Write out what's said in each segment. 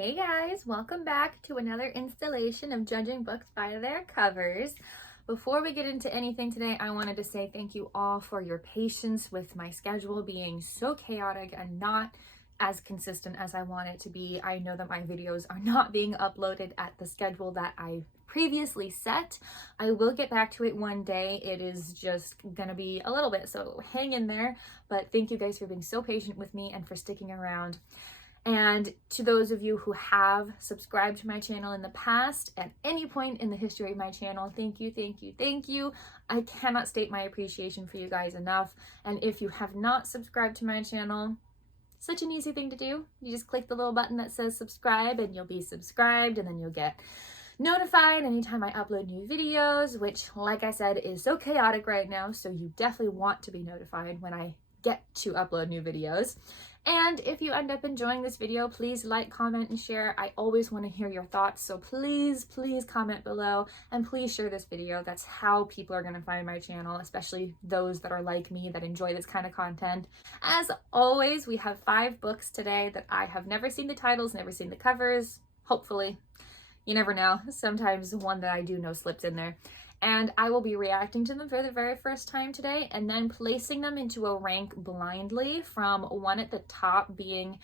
Hey guys, welcome back to another installation of Judging Books by Their Covers. Before we get into anything today, I wanted to say thank you all for your patience with my schedule being so chaotic and not as consistent as I want it to be. I know that my videos are not being uploaded at the schedule that I previously set. I will get back to it one day. It is just gonna be a little bit, so hang in there. But thank you guys for being so patient with me and for sticking around. And to those of you who have subscribed to my channel in the past, at any point in the history of my channel, thank you, thank you, thank you. I cannot state my appreciation for you guys enough. And if you have not subscribed to my channel, such an easy thing to do. You just click the little button that says subscribe and you'll be subscribed, and then you'll get notified anytime I upload new videos, which, like I said, is so chaotic right now. So you definitely want to be notified when I get to upload new videos. And if you end up enjoying this video, please like, comment, and share. I always want to hear your thoughts, so please comment below and please share this video. That's how people are going to find my channel, especially those that are like me that enjoy this kind of content. As always, we have 5 books today that I have never seen the titles, never seen the covers. Hopefully. You never know. Sometimes one that I do know slips in there. And I will be reacting to them for the very first time today and then placing them into a rank blindly, from one at the top being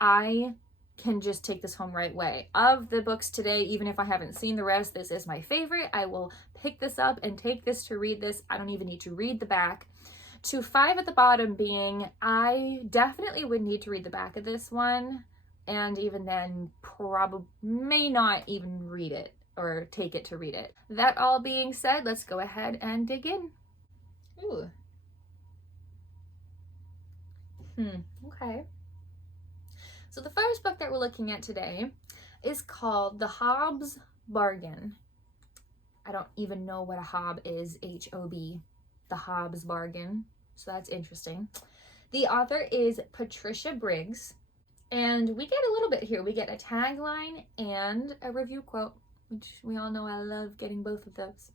I can just take this home right away. Of the books today, even if I haven't seen the rest, this is my favorite. I will pick this up and take this to read this. I don't even need to read the back. To 5 at the bottom being I definitely would need to read the back of this one, and even then probably may not even read it or take it to read it. That all being said, let's go ahead and dig in. Ooh. Okay. So the first book that we're looking at today is called The Hobbs Bargain. I don't even know what a hob is, H-O-B. The Hobbs Bargain. So that's interesting. The author is Patricia Briggs. And we get a little bit here. We get a tagline and a review quote, which we all know I love getting both of those.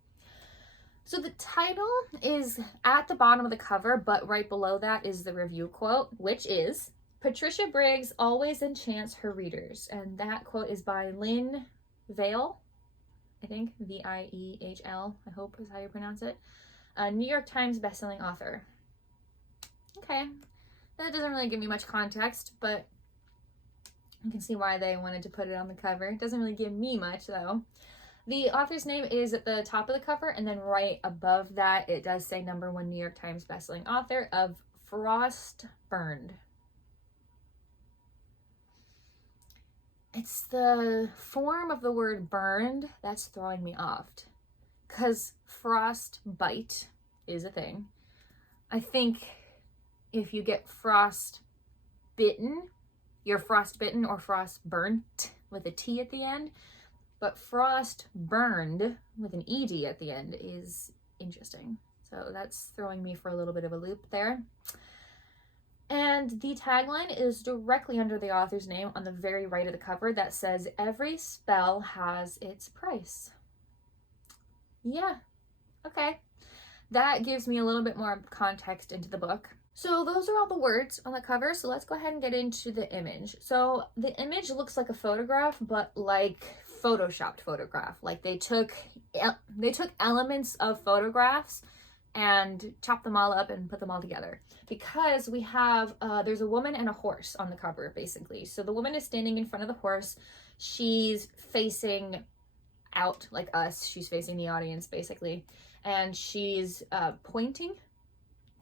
So the title is at the bottom of the cover, but right below that is the review quote, which is, Patricia Briggs always enchants her readers. And that quote is by Lynn Viehl, I think, V-I-E-H-L, I hope is how you pronounce it. A New York Times bestselling author. Okay, that doesn't really give me much context, but you can see why they wanted to put it on the cover. It doesn't really give me much, though. The author's name is at the top of the cover, and then right above that, it does say #1 New York Times bestselling author of Frost Burned. It's the form of the word burned that's throwing me off, because frostbite is a thing. I think if you get frostbitten, you're frostbitten or frostburnt with a T at the end, but frost burned with an ED at the end is interesting. So that's throwing me for a little bit of a loop there. And the tagline is directly under the author's name on the very right of the cover that says, "Every spell has its price." Yeah, okay. That gives me a little bit more context into the book. So those are all the words on the cover, so let's go ahead and get into the image. So the image looks like a photograph, but like photoshopped photograph. Like they took elements of photographs and chopped them all up and put them all together. Because we have, there's a woman and a horse on the cover, basically. So the woman is standing in front of the horse. She's facing out like us. She's facing the audience, basically. And she's pointing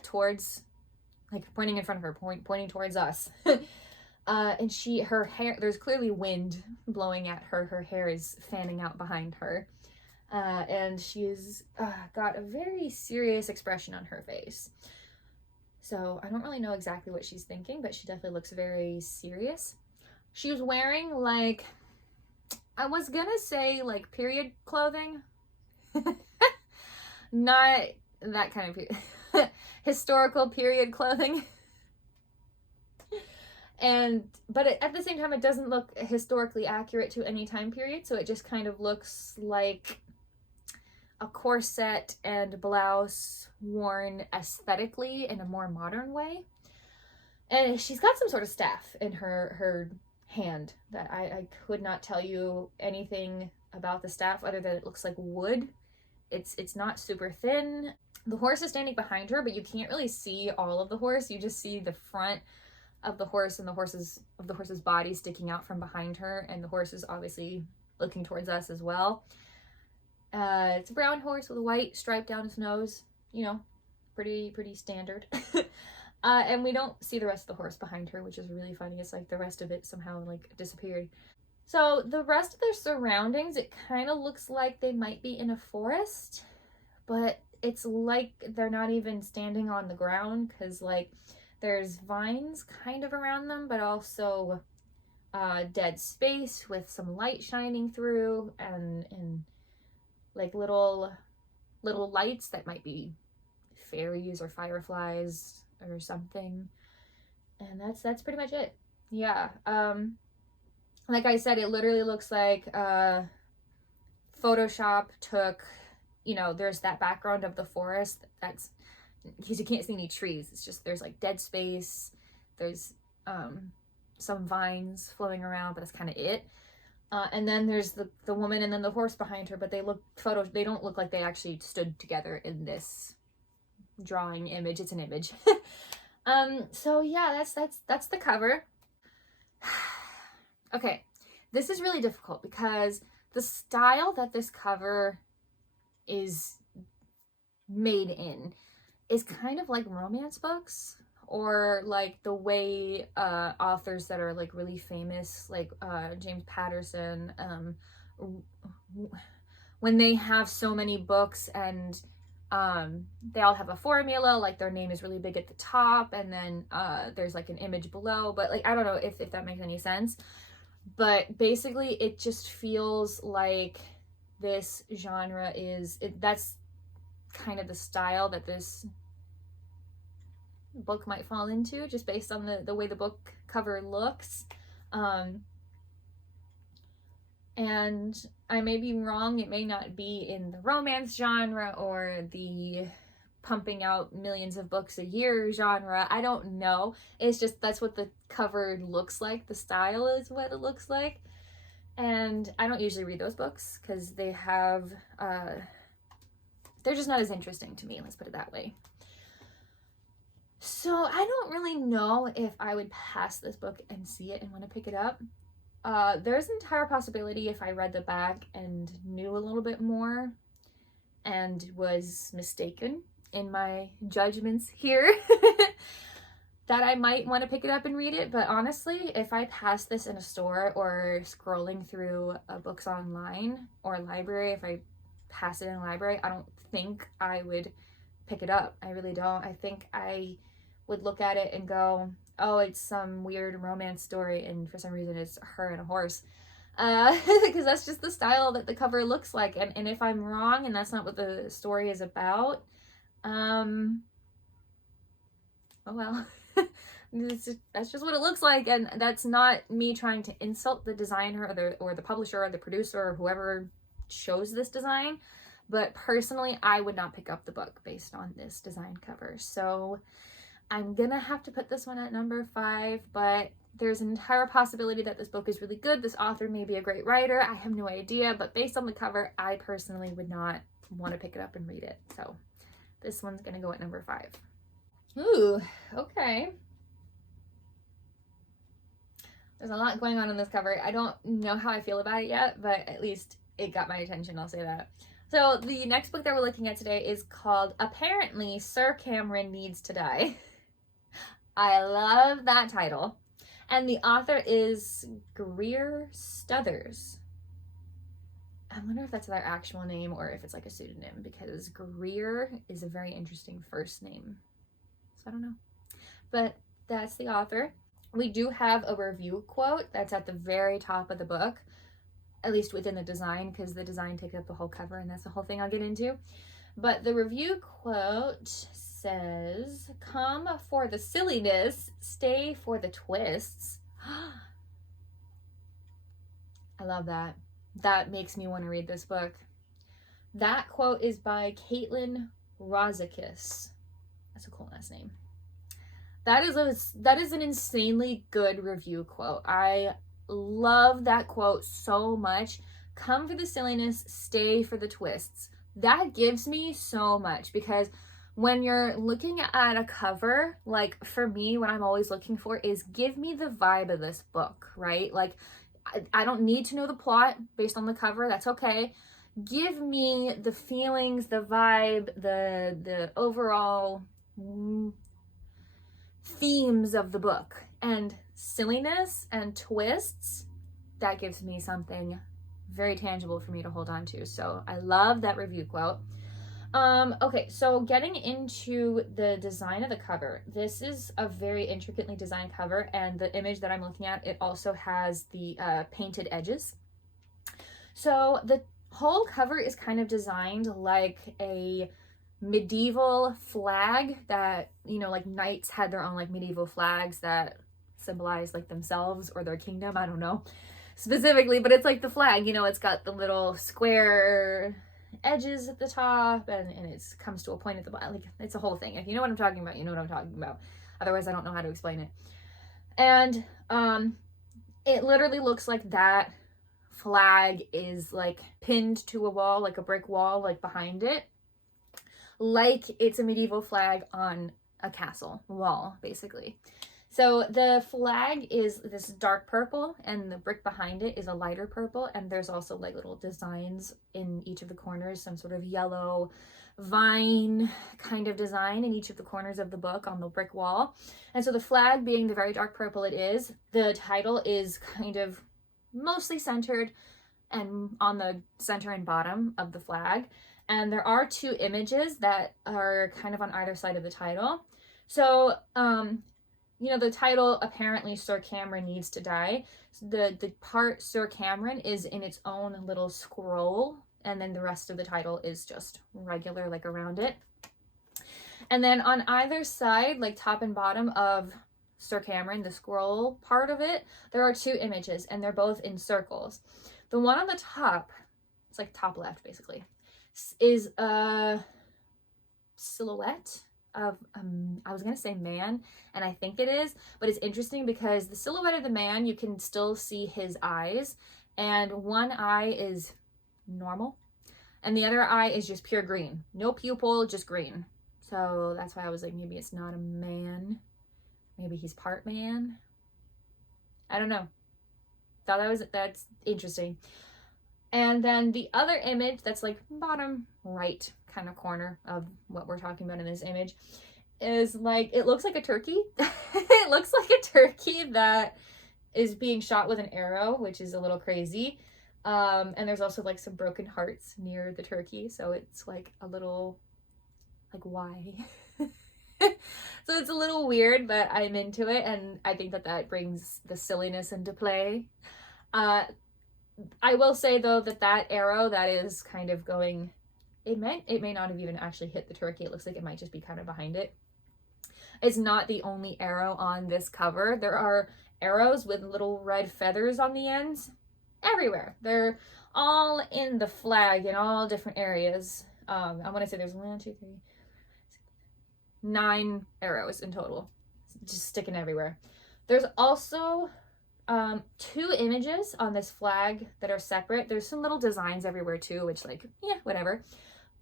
towards, like pointing in front of her, pointing towards us. And her hair, there's clearly wind blowing at her. Her hair is fanning out behind her. And she's got a very serious expression on her face. So I don't really know exactly what she's thinking, but she definitely looks very serious. She was wearing, like, I was gonna say like period clothing. Not that kind of historical period clothing. But at the same time, it doesn't look historically accurate to any time period, so it just kind of looks like a corset and blouse worn aesthetically in a more modern way. And she's got some sort of staff in her hand that I could not tell you anything about the staff other than it looks like wood. It's not super thin. The horse is standing behind her, but you can't really see all of the horse. You just see the front of the horse and the horse's body sticking out from behind her, and the horse is obviously looking towards us as well. It's a brown horse with a white stripe down his nose, you know, pretty standard. And we don't see the rest of the horse behind her, which is really funny. It's like the rest of it somehow like disappeared. So the rest of their surroundings, it kind of looks like they might be in a forest, but it's like they're not even standing on the ground, because like there's vines kind of around them, but also dead space with some light shining through, and like little lights that might be fairies or fireflies or something. And that's pretty much it. Yeah. Like I said, it literally looks like Photoshop took, you know, there's that background of the forest that's, because you can't see any trees. It's just, there's like dead space. There's some vines flowing around, but that's kind of it. And then there's the woman and then the horse behind her, but they don't look like they actually stood together in this drawing image. It's an image. So yeah, that's the cover. Okay, this is really difficult because the style that this cover is made in is kind of like romance books, or like the way authors that are like really famous, like James Patterson, when they have so many books and they all have a formula, like their name is really big at the top and then there's like an image below, but like I don't know if that makes any sense. But basically it just feels like this genre that's kind of the style that this book might fall into, just based on the way the book cover looks. And I may be wrong, it may not be in the romance genre or the pumping out millions of books a year genre. I don't know. It's just, that's what the cover looks like. The style is what it looks like. And I don't usually read those books because they have, they're just not as interesting to me, let's put it that way. So I don't really know if I would pass this book and see it and want to pick it up. There's an entire possibility if I read the back and knew a little bit more and was mistaken in my judgments here that I might want to pick it up and read it. But honestly, if I pass this in a store or scrolling through books online or a library, if I pass it in a library, I don't think I would pick it up. I really don't. I think I would look at it and go, oh, it's some weird romance story, and for some reason it's her and a horse. Because that's just the style that the cover looks like. And if I'm wrong and that's not what the story is about, oh well. That's just what it looks like, and that's not me trying to insult the designer or the publisher or the producer or whoever chose this design. But personally, I would not pick up the book based on this design cover. So I'm gonna have to put this one at number 5, but there's an entire possibility that this book is really good. This author may be a great writer. I have no idea, but based on the cover, I personally would not want to pick it up and read it. So this one's gonna go at number 5. Ooh, okay. There's a lot going on in this cover. I don't know how I feel about it yet, but at least it got my attention, I'll say that. So the next book that we're looking at today is called Apparently Sir Cameron Needs to Die. I love that title. And the author is Greer Stuthers. I wonder if that's their actual name or if it's like a pseudonym, because Greer is a very interesting first name. So I don't know. But that's the author. We do have a review quote that's at the very top of the book, at least within the design, because the design takes up the whole cover and that's the whole thing I'll get into. But the review quote says, "Come for the silliness, stay for the twists." I love that. That makes me want to read this book. That quote is by Caitlin Rozakis. That's a cool last name. That is an insanely good review quote. I love that quote so much. Come for the silliness, stay for the twists. That gives me so much, because when you're looking at a cover, like for me, what I'm always looking for is give me the vibe of this book, right? Like I don't need to know the plot based on the cover. That's okay. Give me the feelings, the vibe, the overall themes of the book, and silliness and twists. That gives me something very tangible for me to hold on to. So I love that review quote. Okay, so getting into the design of the cover, this is a very intricately designed cover, and the image that I'm looking at, it also has the painted edges. So the whole cover is kind of designed like a medieval flag that, you know, like knights had their own like medieval flags that symbolize like themselves or their kingdom. I don't know specifically, but it's like the flag, you know, it's got the little square edges at the top, and it comes to a point at the bottom. Like, it's a whole thing. If you know what I'm talking about, you know what I'm talking about. Otherwise, I don't know how to explain it. And it literally looks like that flag is like pinned to a wall, like a brick wall, like behind it, like it's a medieval flag on a castle wall, basically. So the flag is this dark purple, and the brick behind it is a lighter purple, and there's also like little designs in each of the corners, some sort of yellow vine kind of design in each of the corners of the book on the brick wall. And so the flag being the very dark purple it is, the title is kind of mostly centered and on the center and bottom of the flag. And there are two images that are kind of on either side of the title. So, you know, the title, apparently Sir Cameron Needs to Die. So the part Sir Cameron is in its own little scroll, and then the rest of the title is just regular, like around it. And then on either side, like top and bottom of Sir Cameron, the scroll part of it, there are two images, and they're both in circles. The one on the top, it's like top left basically, is a silhouette of I was gonna say man, and I think it is, but it's interesting because the silhouette of the man, you can still see his eyes, and one eye is normal and the other eye is just pure green, no pupil, just green. So that's why I was like, maybe it's not a man, maybe he's part man, I don't know. That's interesting. And then the other image that's like bottom right kind of corner of what we're talking about in this image is like, it looks like a turkey. It looks like a turkey that is being shot with an arrow, which is a little crazy. And there's also like some broken hearts near the turkey. So it's like a little, like, why? So it's a little weird, but I'm into it. And I think that that brings the silliness into play. I will say though that that arrow that is kind of going, it may not have even actually hit the turkey. It looks like it might just be kind of behind it. It's not the only arrow on this cover. There are arrows with little red feathers on the ends everywhere. They're all in the flag in all different areas. I want to say there's 1, 2, 3, 9 arrows in total, just sticking everywhere. There's also 2 images on this flag that are separate. There's some little designs everywhere too, which, like, yeah, whatever.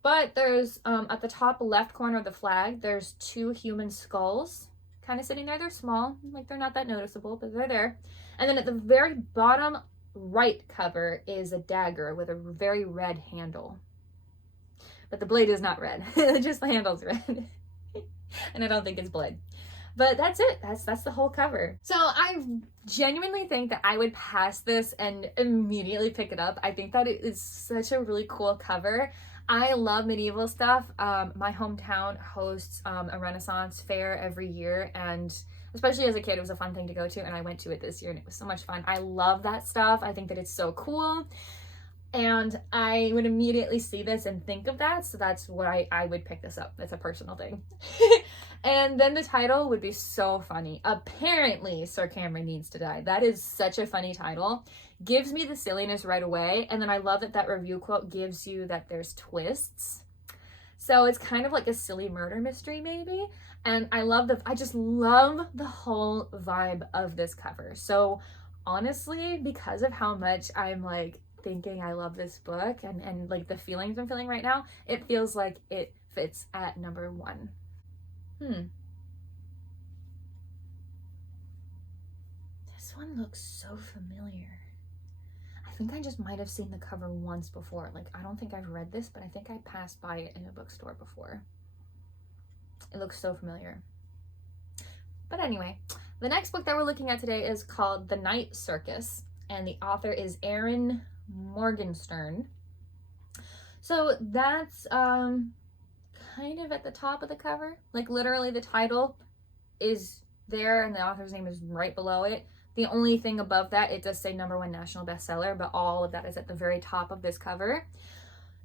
But there's, at the top left corner of the flag, there's 2 human skulls kind of sitting there. They're small, like they're not that noticeable, but they're there. And then at the very bottom right cover is a dagger with a very red handle. But the blade is not red, just the handle's red. And I don't think it's blood. But that's it. That's the whole cover. So I genuinely think that I would pass this and immediately pick it up. I think that it is such a really cool cover. I love medieval stuff. My hometown hosts a Renaissance fair every year, and especially as a kid, it was a fun thing to go to, and I went to it this year and it was so much fun. I love that stuff. I think that it's so cool. And I would immediately see this and think of that. So that's why I would pick this up. That's a personal thing. And then the title would be so funny. Apparently, Sir Cameron Needs to Die. That is such a funny title. Gives me the silliness right away. And then I love that that review quote gives you that there's twists. So it's kind of like a silly murder mystery maybe. And I just love the whole vibe of this cover. So honestly, because of how much I'm like thinking I love this book and like the feelings I'm feeling right now, it feels like it fits at number 1. This one looks so familiar. I think I just might have seen the cover once before. Like, I don't think I've read this, but I think I passed by it in a bookstore before. It looks so familiar. But anyway, the next book that we're looking at today is called The Night Circus, and the author is Erin Morgenstern. So that's kind of at the top of the cover. Like, literally the title is there and the author's name is right below it. The only thing above that, it does say #1 national bestseller, but all of that is at the very top of this cover.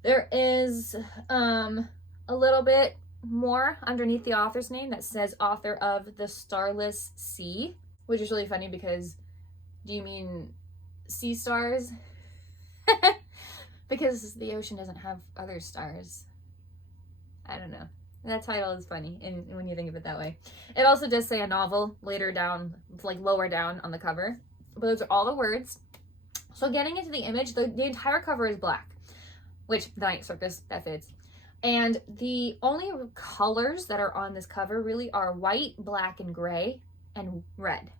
There is a little bit more underneath the author's name that says author of The Starless Sea, which is really funny because, do you mean sea stars? Because the ocean doesn't have other stars. I don't know. That title is funny when you think of it that way. It also does say a novel later down, like lower down on the cover. But those are all the words. So getting into the image, the entire cover is black, which The Night Circus, that fits. And the only colors that are on this cover really are white, black, and gray, and red.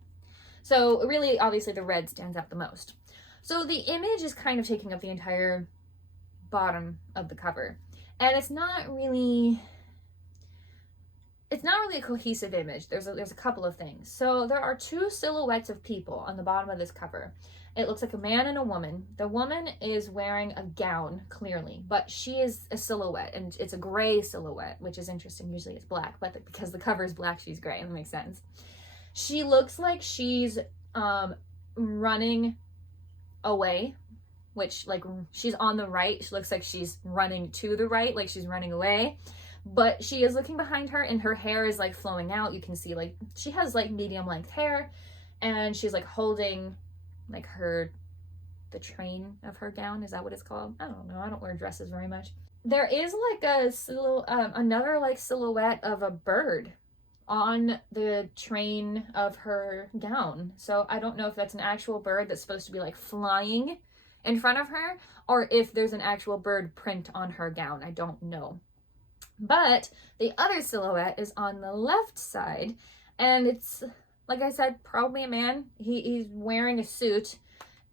So really, obviously, the red stands out the most. So the image is kind of taking up the entire bottom of the cover. And it's not really a cohesive image. There's a couple of things. So there are 2 silhouettes of people on the bottom of this cover. It looks like a man and a woman. The woman is wearing a gown, clearly, but she is a silhouette, and it's a gray silhouette, which is interesting. Usually it's black, but because the cover is black, she's gray, and that makes sense. She looks like she's running away, which, like, she's on the right. She looks like she's running to the right, like she's running away. But she is looking behind her, and her hair is like flowing out. You can see, like, she has like medium length hair, and she's like holding like the train of her gown. Is that what it's called? I don't know. I don't wear dresses very much. There is like another like silhouette of a bird on the train of her gown. So I don't know if that's an actual bird that's supposed to be like flying in front of her, or if there's an actual bird print on her gown. I don't know. But the other silhouette is on the left side, and it's, like I said, probably a man. He's wearing a suit,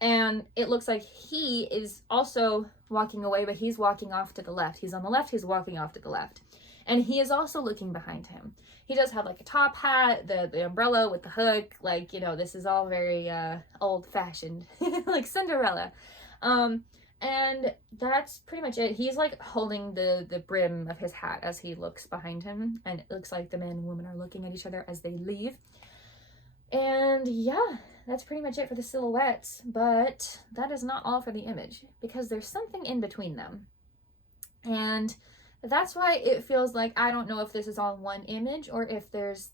and it looks like he is also walking away, but he's walking off to the left. He's on the left, he's walking off to the left. And he is also looking behind him. He does have like a top hat, the umbrella with the hook, like, you know, this is all very old-fashioned, like Cinderella. And that's pretty much it. He's like holding the brim of his hat as he looks behind him, and it looks like the man and woman are looking at each other as they leave. And yeah, that's pretty much it for the silhouettes, but that is not all for the image, because there's something in between them. And that's why it feels like, I don't know if this is all one image or if there's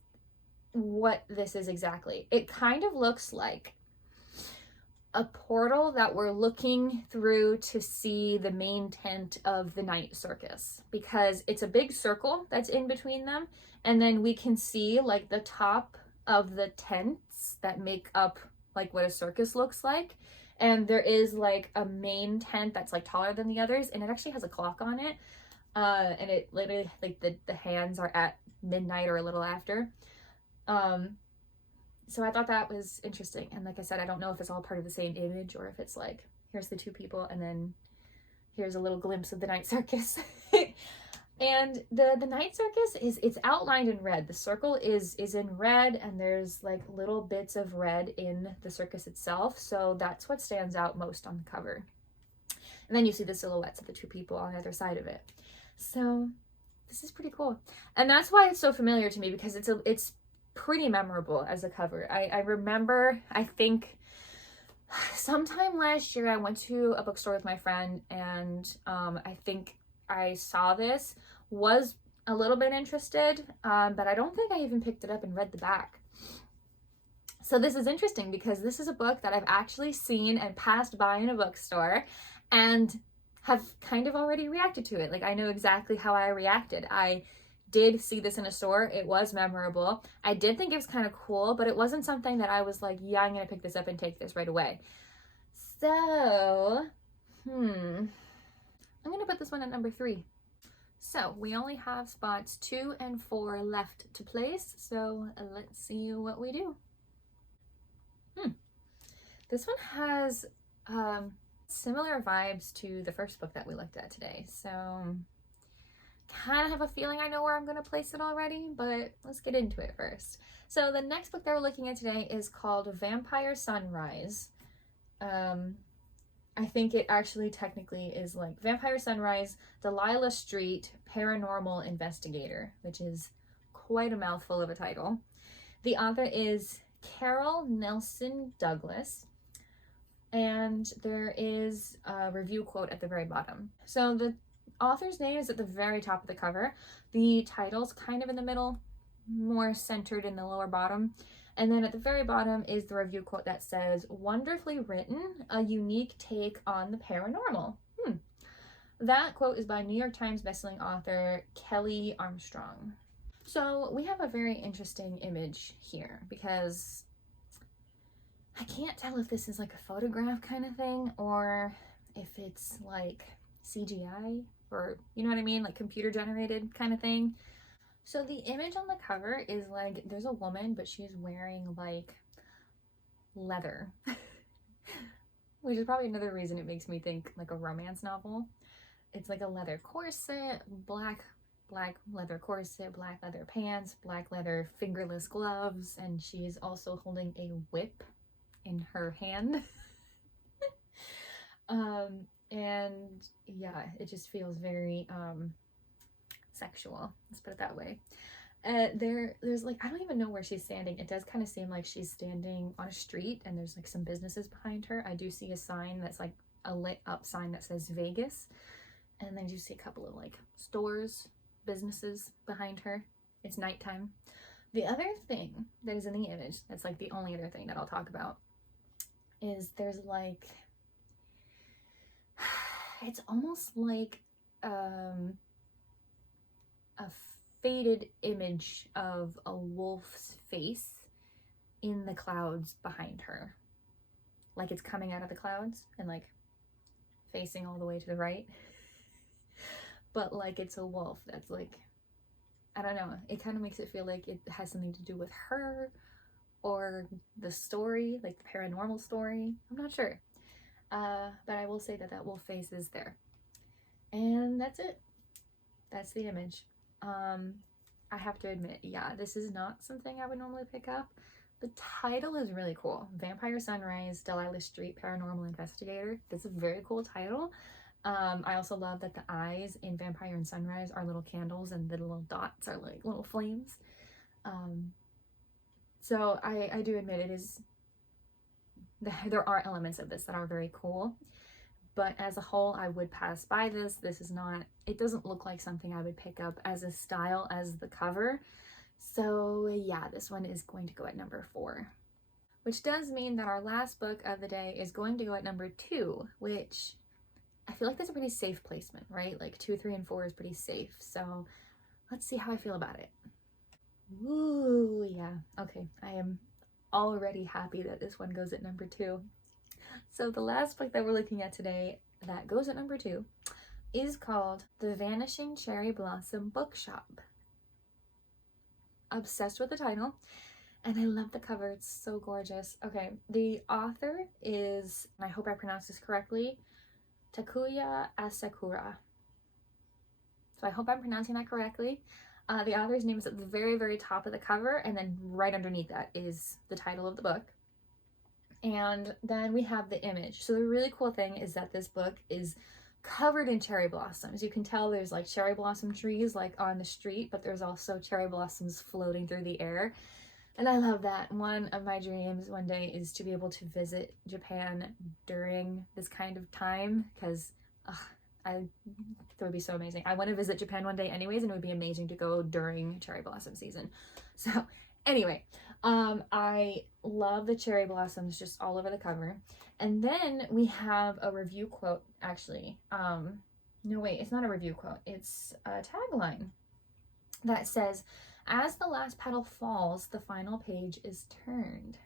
what this is exactly. It kind of looks like a portal that we're looking through to see the main tent of the Night Circus, because it's a big circle that's in between them, and then we can see like the top of the tents that make up like what a circus looks like. And there is like a main tent that's like taller than the others, and it actually has a clock on it, and it literally, like, the hands are at midnight or a little after. So I thought that was interesting. And like I said, I don't know if it's all part of the same image or if it's like, here's the 2 people and then here's a little glimpse of the Night Circus. And the Night Circus it's outlined in red. The circle is in red, and there's like little bits of red in the circus itself. So that's what stands out most on the cover. And then you see the silhouettes of the 2 people on the other side of it. So this is pretty cool. And that's why it's so familiar to me, because it's pretty memorable as a cover. I remember, I think sometime last year I went to a bookstore with my friend, and I think I saw this, was a little bit interested, but I don't think I even picked it up and read the back. So this is interesting, because this is a book that I've actually seen and passed by in a bookstore and have kind of already reacted to it. Like, I know exactly how I reacted. I did see this in a store. It was memorable. I did think it was kind of cool, but it wasn't something that I was like, yeah, I'm gonna pick this up and take this right away. So, I'm gonna put this one at number 3. So we only have spots 2 and 4 left to place. So let's see what we do. This one has similar vibes to the first book that we looked at today. So kind of have a feeling I know where I'm going to place it already, but let's get into it first. So the next book that we're looking at today is called Vampire Sunrise. I think it actually technically is like Vampire Sunrise, Delilah Street, Paranormal Investigator, which is quite a mouthful of a title. The author is Carol Nelson Douglas, and there is a review quote at the very bottom. So the author's name is at the very top of the cover. The title's kind of in the middle, more centered in the lower bottom. And then at the very bottom is the review quote that says, "Wonderfully written, a unique take on the paranormal." That quote is by New York Times bestselling author Kelly Armstrong. So we have a very interesting image here because I can't tell if this is like a photograph kind of thing or if it's like CGI or, you know what I mean, like computer generated kind of thing. So the image on the cover is like, there's a woman, but she's wearing like leather, which is probably another reason it makes me think like a romance novel. It's like a leather corset, black leather corset, black leather pants, black leather fingerless gloves, and she's also holding a whip in her hand. And yeah, it just feels very sexual, let's put it that way. There's like, I don't even know where she's standing. It does kind of seem like she's standing on a street and there's like some businesses behind her. I do see a sign that's like a lit up sign that says Vegas, and then I do see a couple of like stores, businesses behind her. It's nighttime. The other thing that is in the image, that's like the only other thing that I'll talk about, is there's like, it's almost like a faded image of a wolf's face in the clouds behind her. Like it's coming out of the clouds and like facing all the way to the right. But like it's a wolf that's like, I don't know, it kind of makes it feel like it has something to do with her or the story, like the paranormal story. I'm not sure. But I will say that that wolf face is there. And that's it. That's the image. I have to admit, yeah, this is not something I would normally pick up. The title is really cool. Vampire Sunrise, Delilah Street, Paranormal Investigator. That's a very cool title. I also love that the eyes in Vampire and Sunrise are little candles and the little dots are like little flames. So I do admit it is, there are elements of this that are very cool. But as a whole, I would pass by this. This is not, it doesn't look like something I would pick up as a style as the cover. So yeah, this one is going to go at number 4. Which does mean that our last book of the day is going to go at number 2, which I feel like that's a pretty safe placement, right? Like 2, 3, and 4 is pretty safe. So let's see how I feel about it. Ooh, yeah. Okay, I am already happy that this one goes at number 2. So the last book that we're looking at today that goes at number 2 is called The Vanishing Cherry Blossom Bookshop. Obsessed with the title, and I love the cover. It's so gorgeous. Okay, the author is, and I hope I pronounced this correctly, Takuya Asakura. So I hope I'm pronouncing that correctly. The author's name is at the very, very top of the cover, and then right underneath that is the title of the book. And then we have the image. So the really cool thing is that this book is covered in cherry blossoms. You can tell there's like cherry blossom trees like on the street, but there's also cherry blossoms floating through the air. And I love that. One of my dreams one day is to be able to visit Japan during this kind of time, because that would be so amazing. I want to visit Japan one day anyways, and it would be amazing to go during cherry blossom season. So anyway, I love the cherry blossoms just all over the cover. And then we have a review quote, actually. No, wait, it's not a review quote. It's a tagline. that says, "As the last petal falls, the final page is turned."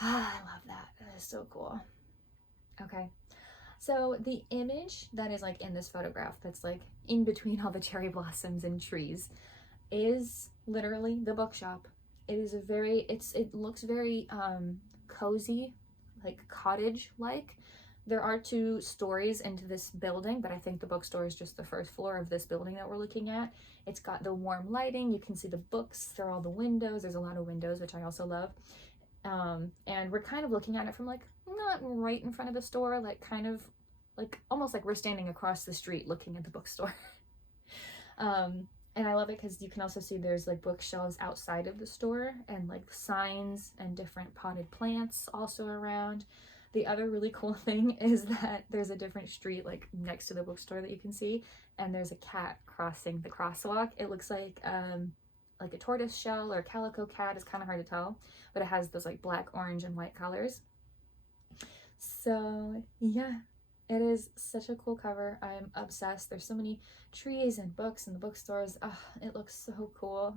I love that. That is so cool. Okay. So the image that is like in this photograph that's like in between all the cherry blossoms and trees is literally the bookshop. It is a very, it looks very cozy, like cottage-like. There are 2 stories into this building, but I think the bookstore is just the first floor of this building that we're looking at. It's got the warm lighting. You can see the books through all the windows. There's a lot of windows, which I also love. And we're kind of looking at it from like not right in front of the store, like kind of like almost like we're standing across the street looking at the bookstore. And I love it because you can also see there's like bookshelves outside of the store and like signs and different potted plants also around. The other really cool thing is that there's a different street like next to the bookstore that you can see, and there's a cat crossing the crosswalk. It looks like a tortoise shell or calico cat. It's kind of hard to tell, but it has those like black, orange, and white colors. So yeah, it is such a cool cover. I'm obsessed. There's so many trees and books in the bookstores. Oh, it looks so cool.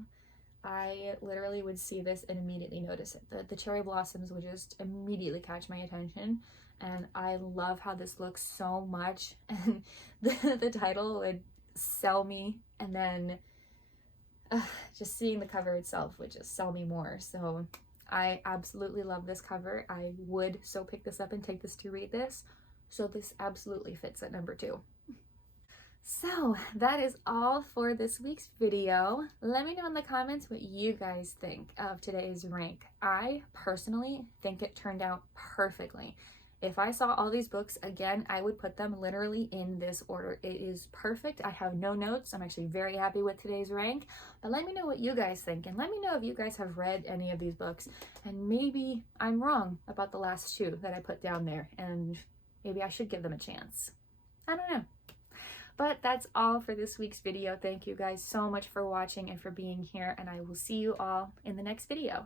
I literally would see this and immediately notice it. The cherry blossoms would just immediately catch my attention. And I love how this looks so much. And the title would sell me. And then just seeing the cover itself would just sell me more. So I absolutely love this cover. I would so pick this up and take this to read this. So this absolutely fits at number 2. So that is all for this week's video. Let me know in the comments what you guys think of today's rank. I personally think it turned out perfectly. If I saw all these books again, I would put them literally in this order. It is perfect. I have no notes. I'm actually very happy with today's rank. But let me know what you guys think, and let me know if you guys have read any of these books. And maybe I'm wrong about the last 2 that I put down there, and maybe I should give them a chance. I don't know. But that's all for this week's video. Thank you guys so much for watching and for being here, and I will see you all in the next video.